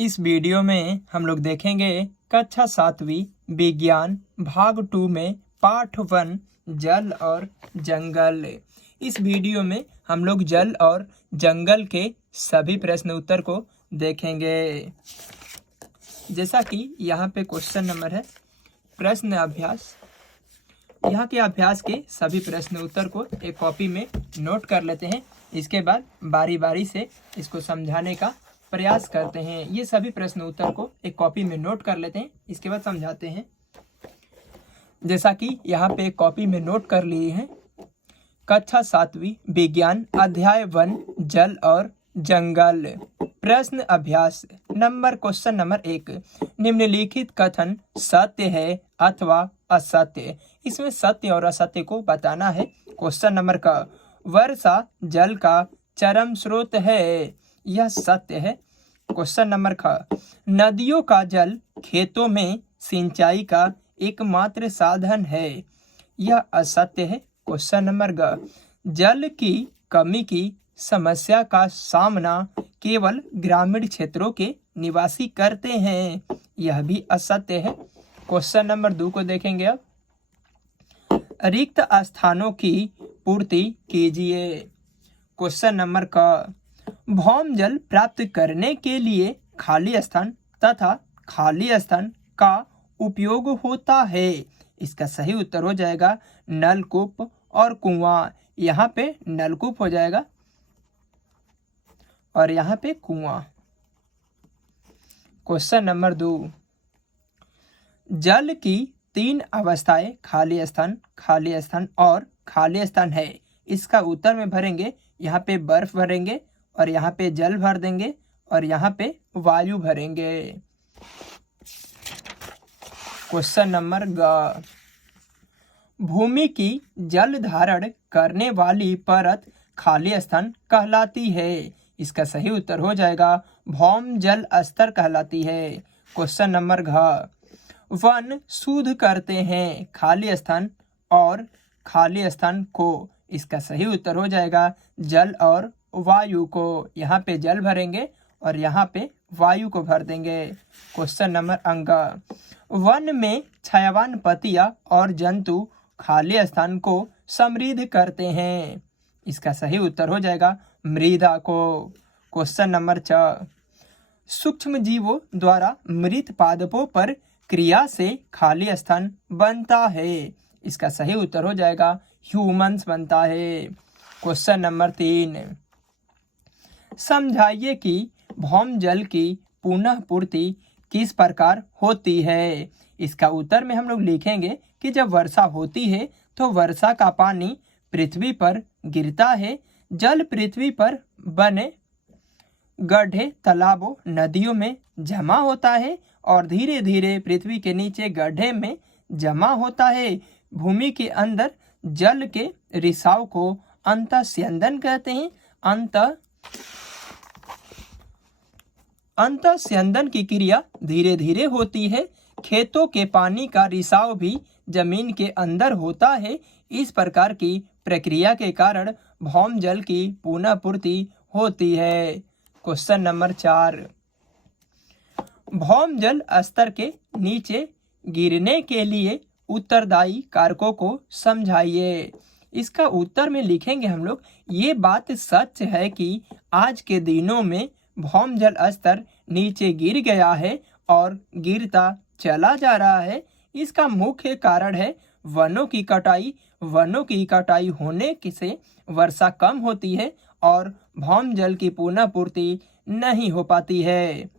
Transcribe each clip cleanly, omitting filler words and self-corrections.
इस वीडियो में हम लोग देखेंगे कक्षा 7वीं विज्ञान भाग 2 में पाठ 1 जल और जंगल। इस वीडियो में हम लोग जल और जंगल के सभी प्रश्न उत्तर को देखेंगे। जैसा कि यहाँ पे क्वेश्चन नंबर है प्रश्न अभ्यास। यहाँ के अभ्यास के सभी प्रश्न उत्तर को एक कॉपी में नोट कर लेते हैं। इसके बाद बारी बारी से इसको समझाने का प्रयास करते हैं। ये सभी प्रश्न उत्तर को एक कॉपी में नोट कर लेते हैं, इसके बाद समझाते हैं। जैसा कि यहाँ पे एक कॉपी में नोट कर लिए हैं। कक्षा 7वीं विज्ञान अध्याय 1 जल और जंगल। प्रश्न अभ्यास नंबर क्वेश्चन नंबर 1, निम्नलिखित कथन सत्य है अथवा असत्य। इसमें सत्य और असत्य को बताना है। क्वेश्चन नंबर का, वर्षा जल का चरम स्रोत है, यह सत्य है। क्वेश्चन नंबर का, नदियों का जल खेतों में सिंचाई का एकमात्र साधन है, यह असत्य है। क्वेश्चन नंबर ग, जल की कमी की समस्या का सामना केवल ग्रामीण क्षेत्रों के निवासी करते हैं, यह भी असत्य है। क्वेश्चन नंबर 2 को देखेंगे अब, रिक्त स्थानों की पूर्ति कीजिए। क्वेश्चन नंबर का, भौम जल प्राप्त करने के लिए खाली स्थान तथा खाली स्थान का उपयोग होता है। इसका सही उत्तर हो जाएगा नलकूप और कुआं। यहाँ पे नलकूप हो जाएगा और यहाँ पे कुआं। क्वेश्चन नंबर 2, जल की 3 अवस्थाएं खाली स्थान और खाली स्थान है। इसका उत्तर में भरेंगे, यहाँ पे बर्फ भरेंगे और यहाँ पे जल भर देंगे और यहाँ पे वायु भरेंगे। क्वेश्चन नंबर ग, भूमि की जल धारण करने वाली परत खाली स्थान कहलाती है। इसका सही उत्तर हो जाएगा भौम जल स्तर कहलाती है। क्वेश्चन नंबर घ, वन शुद्ध करते हैं खाली स्थान और खाली स्थान को। इसका सही उत्तर हो जाएगा जल और वायु को। यहाँ पे जल भरेंगे और यहाँ पे वायु को भर देंगे। क्वेश्चन नंबर अंग, वन में छायावान पत्तियां और जंतु खाली स्थान को समृद्ध करते हैं। इसका सही उत्तर हो जाएगा मृदा को। क्वेश्चन नंबर 4, सूक्ष्म जीवों द्वारा मृत पादपों पर क्रिया से खाली स्थान बनता है। इसका सही उत्तर हो जाएगा ह्यूमन्स बनता है। क्वेश्चन नंबर 3, समझाइए कि भौम जल की पुनः पूर्ति किस प्रकार होती है। इसका उत्तर में हम लोग लिखेंगे कि जब वर्षा होती है तो वर्षा का पानी पृथ्वी पर गिरता है। जल पृथ्वी पर बने गड्ढे, तालाबों, नदियों में जमा होता है और धीरे धीरे पृथ्वी के नीचे गड्ढे में जमा होता है। भूमि के अंदर जल के रिसाव को अंतःस्यंदन कहते हैं। अंतःस्यंदन की क्रिया धीरे धीरे होती है। खेतों के पानी का रिसाव भी जमीन के अंदर होता है। इस प्रकार की प्रक्रिया के कारण भौम जल की पुनः पूर्ति होती है। क्वेश्चन नंबर 4, भौम जल स्तर के नीचे गिरने के लिए उत्तरदायी कारकों को समझाइए। इसका उत्तर में लिखेंगे हम लोग, ये बात सच है कि आज के दिनों में भौम जल स्तर नीचे गिर गया है और गिरता चला जा रहा है। इसका मुख्य कारण है वनों की कटाई। वनों की कटाई होने से वर्षा कम होती है और भौम जल की पुनः पूर्ति नहीं हो पाती है।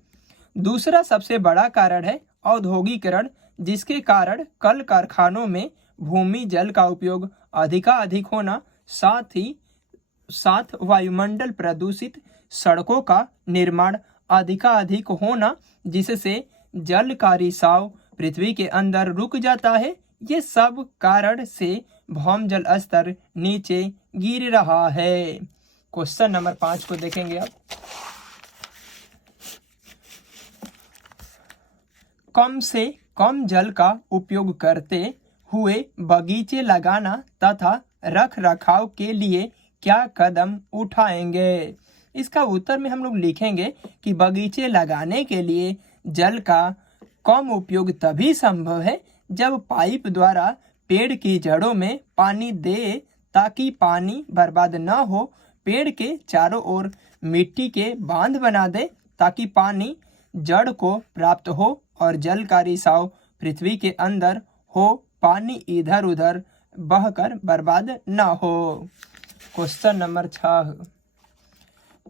दूसरा सबसे बड़ा कारण है औद्योगिकरण, जिसके कारण कल कारखानों में भूमि जल का उपयोग अधिकाधिक होना, साथ वायुमंडल प्रदूषित, सड़कों का निर्माण अधिकाधिक होना, जिससे जल का रिसाव पृथ्वी के अंदर रुक जाता है। ये सब कारण से भौम जल स्तर नीचे गिर रहा है। क्वेश्चन नंबर 5 को देखेंगे अब, कम से कम जल का उपयोग करते हुए बगीचे लगाना तथा रख रखाव के लिए क्या कदम उठाएंगे। इसका उत्तर में हम लोग लिखेंगे कि बगीचे लगाने के लिए जल का कम उपयोग तभी संभव है जब पाइप द्वारा पेड़ की जड़ों में पानी दे, ताकि पानी बर्बाद न हो। पेड़ के चारों ओर मिट्टी के बांध बना दे ताकि पानी जड़ को प्राप्त हो और जल का रिसाव पृथ्वी के अंदर हो, पानी इधर उधर बहकर बर्बाद न हो। क्वेश्चन नंबर 6,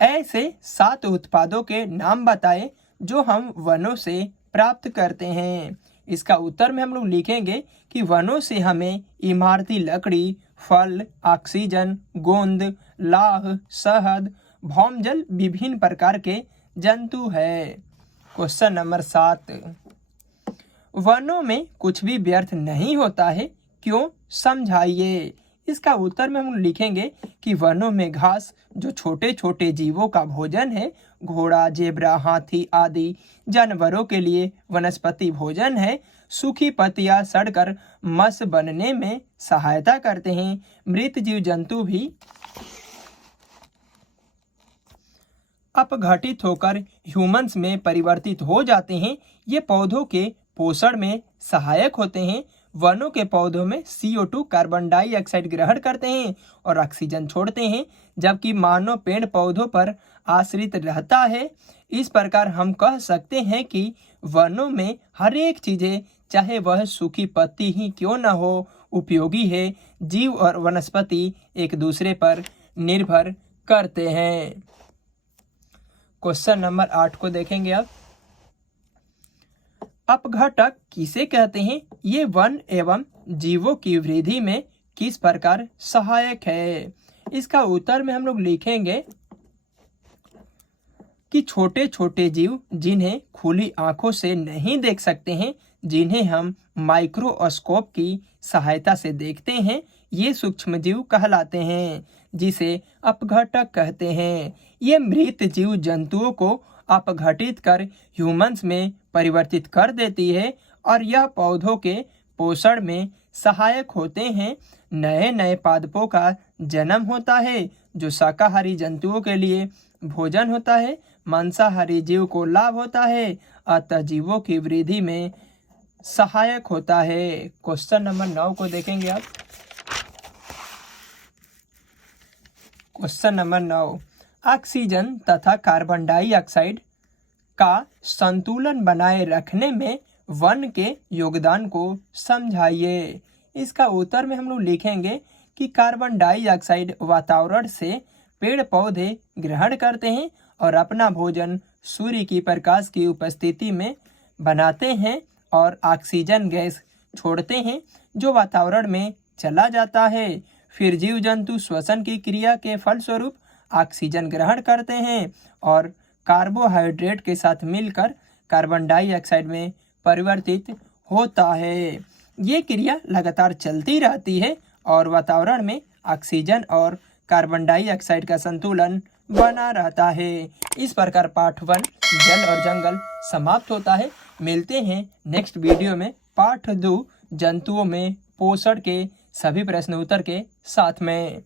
ऐसे 7 उत्पादों के नाम बताएं जो हम वनों से प्राप्त करते हैं। इसका उत्तर में हम लोग लिखेंगे कि वनों से हमें इमारती लकड़ी, फल, ऑक्सीजन, गोंद, लाह, शहद, भौमजल, विभिन्न प्रकार के जंतु है। क्वेश्चन नंबर 7, वनों में कुछ भी व्यर्थ नहीं होता है, क्यों? समझाइए। इसका उत्तर में हम लिखेंगे कि वनों में घास जो छोटे छोटे जीवों का भोजन है, घोड़ा, जेब्रा, हाथी आदि जानवरों के लिए वनस्पति भोजन है। सूखी पत्तियां सड़कर मस बनने में सहायता करते हैं। मृत जीव जंतु भी अपघटित होकर ह्यूमंस में परिवर्तित हो जाते हैं। ये पौधों के पोषण में सहायक होते हैं। वनों के पौधों में CO2 कार्बन डाइऑक्साइड ग्रहण करते हैं और ऑक्सीजन छोड़ते हैं, जबकि मानव पेड़ पौधों पर आश्रित रहता है। इस प्रकार हम कह सकते हैं कि वनों में हर एक चीजें, चाहे वह सूखी पत्ती ही क्यों न हो, उपयोगी है। जीव और वनस्पति एक दूसरे पर निर्भर करते हैं। क्वेश्चन नंबर 8 को देखेंगे अब। अपघटक किसे कहते हैं? ये वन एवं जीवों की वृद्धि में किस प्रकार सहायक है? इसका उत्तर में हम लोग लिखेंगे कि छोटे छोटे जीव जिन्हें खुली आंखों से नहीं देख सकते हैं, जिन्हें हम माइक्रोस्कोप की सहायता से देखते हैं, ये सूक्ष्म जीव कहलाते हैं, जिसे अपघटक कहते हैं। ये मृत जीव जंतुओं को अपघटित कर ह्यूमंस में परिवर्तित कर देती है और यह पौधों के पोषण में सहायक होते हैं। नए नए पादपों का जन्म होता है जो शाकाहारी जंतुओं के लिए भोजन होता है। मांसाहारी जीव को लाभ होता है, अतः जीवों की वृद्धि में सहायक होता है। क्वेश्चन नंबर 9 को देखेंगे आप। क्वेश्चन नंबर 9, ऑक्सीजन तथा कार्बन डाइऑक्साइड का संतुलन बनाए रखने में वन के योगदान को समझाइए। इसका उत्तर में हम लोग लिखेंगे कि कार्बन डाइऑक्साइड वातावरण से पेड़ पौधे ग्रहण करते हैं और अपना भोजन सूर्य की प्रकाश की उपस्थिति में बनाते हैं और ऑक्सीजन गैस छोड़ते हैं जो वातावरण में चला जाता है। फिर जीव जंतु श्वसन की क्रिया के फलस्वरूप ऑक्सीजन ग्रहण करते हैं और कार्बोहाइड्रेट के साथ मिलकर कार्बन डाइऑक्साइड में परिवर्तित होता है। ये क्रिया लगातार चलती रहती है और वातावरण में ऑक्सीजन और कार्बन डाइऑक्साइड का संतुलन बना रहता है। इस प्रकार पार्ट 1 जल और जंगल समाप्त होता है। मिलते हैं नेक्स्ट वीडियो में पार्ट 2 जंतुओं में पोषण के सभी प्रश्न उत्तर के साथ में।